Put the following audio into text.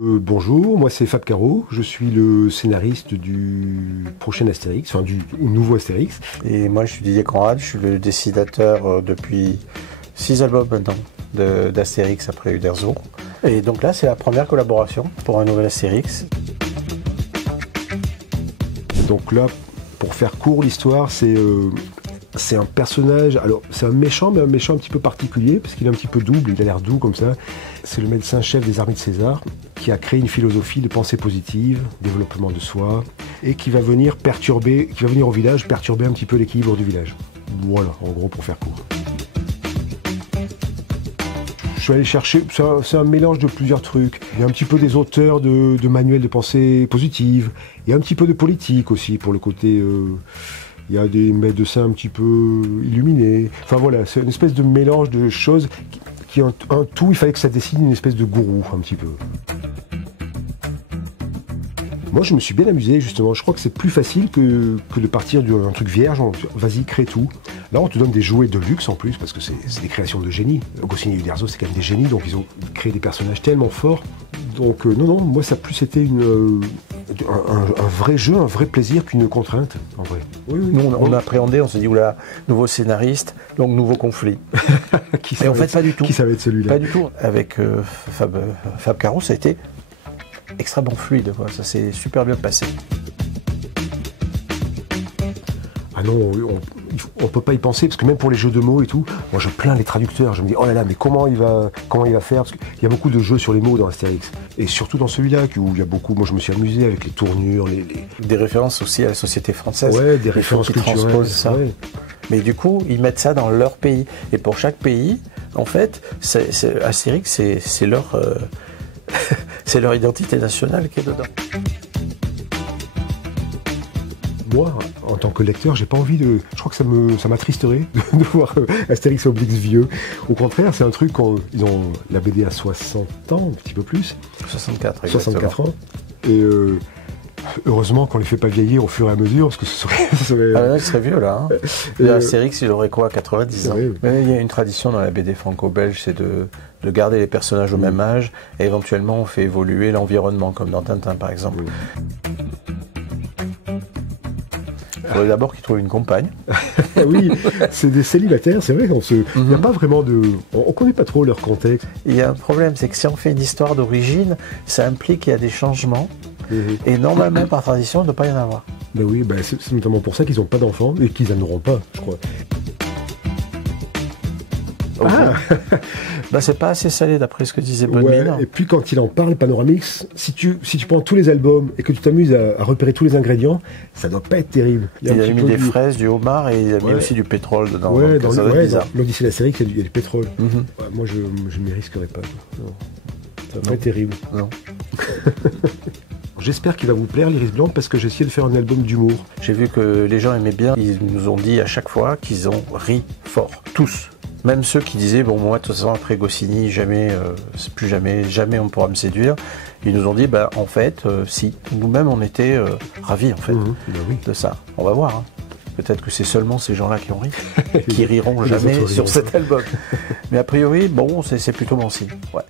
Bonjour, moi c'est Fab Caro, je suis le scénariste du prochain Astérix, enfin du nouveau Astérix. Et moi je suis Didier Conrad, je suis le dessinateur depuis 6 albums maintenant d'Astérix après Uderzo. Et donc là c'est la première collaboration pour un nouvel Astérix. Donc là, pour faire court l'histoire, c'est un personnage, alors c'est un méchant, mais un méchant un petit peu particulier, parce qu'il est un petit peu double, il a l'air doux comme ça. C'est le médecin-chef des armées de César, qui a créé une philosophie de pensée positive, développement de soi, et qui va venir au village perturber un petit peu l'équilibre du village. Voilà, en gros, pour faire court. Je suis allé chercher, c'est un mélange de plusieurs trucs. Il y a un petit peu des auteurs de manuels de pensée positive, il y a un petit peu de politique aussi, pour le côté... il y a des médecins un petit peu illuminés. Enfin voilà, c'est une espèce de mélange de choses qui ont un tout. Il fallait que ça dessine une espèce de gourou un petit peu. Moi, je me suis bien amusé, justement. Je crois que c'est plus facile que de partir d'un truc vierge. Vas-y, crée tout. Là, on te donne des jouets de luxe en plus, parce que c'est des créations de génie. Goscinny et Uderzo, c'est quand même des génies, donc ils ont créé des personnages tellement forts. Donc non, moi, ça a plus été un vrai jeu, un vrai plaisir qu'une contrainte, en vrai. Oui. Nous, on a appréhendé, on s'est dit, oula, nouveau scénariste, donc nouveau conflit. Et en fait, pas du tout. Qui ça va être celui-là? Pas du tout. Avec Fab Caro, ça a été extrêmement fluide, quoi. Ça s'est super bien passé. Ah non, on peut pas y penser, parce que même pour les jeux de mots et tout, moi je plains les traducteurs, je me dis oh là là, mais comment il va faire, parce qu'il y a beaucoup de jeux sur les mots dans Astérix, et surtout dans celui-là où il y a beaucoup, moi je me suis amusé avec les tournures, des références aussi à la société française. Ouais, des références culturelles. Transposent ça. Ouais. Mais du coup, ils mettent ça dans leur pays, et pour chaque pays, en fait, Astérix, c'est leur c'est leur identité nationale qui est dedans. Moi, en tant que lecteur, j'ai pas envie de... Je crois que ça m'attristerait de voir Astérix et Obélix vieux. Au contraire, c'est un truc ils ont la BD à 60 ans, un petit peu plus. 64, exactement. 64 ans. Et heureusement qu'on les fait pas vieillir au fur et à mesure, parce que ce serait... Ah là, il serait vieux, là. Hein. Astérix, il aurait quoi, 90 ans? Oui. Mais il y a une tradition dans la BD franco-belge, c'est de garder les personnages au même âge, et éventuellement on fait évoluer l'environnement, comme dans Tintin, par exemple. Il faudrait d'abord qu'ils trouvent une compagne. Oui, c'est des célibataires, c'est vrai. Il n'y a pas vraiment de... On ne connaît pas trop leur contexte. Il y a un problème, c'est que si on fait une histoire d'origine, ça implique qu'il y a des changements. Et normalement, par tradition, il ne doit pas y en avoir. Ben oui, c'est notamment pour ça qu'ils n'ont pas d'enfants et qu'ils n'en auront pas, je crois. C'est pas assez salé d'après ce que disait Bonne Mine. Et puis quand il en parle, Panoramix, si tu prends tous les albums et que tu t'amuses à repérer tous les ingrédients, ça doit pas être terrible. Il a mis des fraises, du homard et il a mis aussi du pétrole dedans. Ouais, dans l'Odyssée de l'Astérix, il y a du pétrole. Moi, je ne m'y risquerais pas. Non. Ça va pas être terrible. Non. J'espère qu'il va vous plaire, l'Iris Blanc, parce que j'ai essayé de faire un album d'humour. J'ai vu que les gens aimaient bien. Ils nous ont dit à chaque fois qu'ils ont ri fort. Tous. Même ceux qui disaient, bon, moi, de toute façon, après Goscinny, jamais on pourra me séduire. Ils nous ont dit, en fait, si. Nous-mêmes, on était ravis, en fait, de ça. On va voir. Hein. Peut-être que c'est seulement ces gens-là qui ont ri, qui riront jamais sur cet album. Mais a priori, bon, c'est plutôt bon signe. Ouais.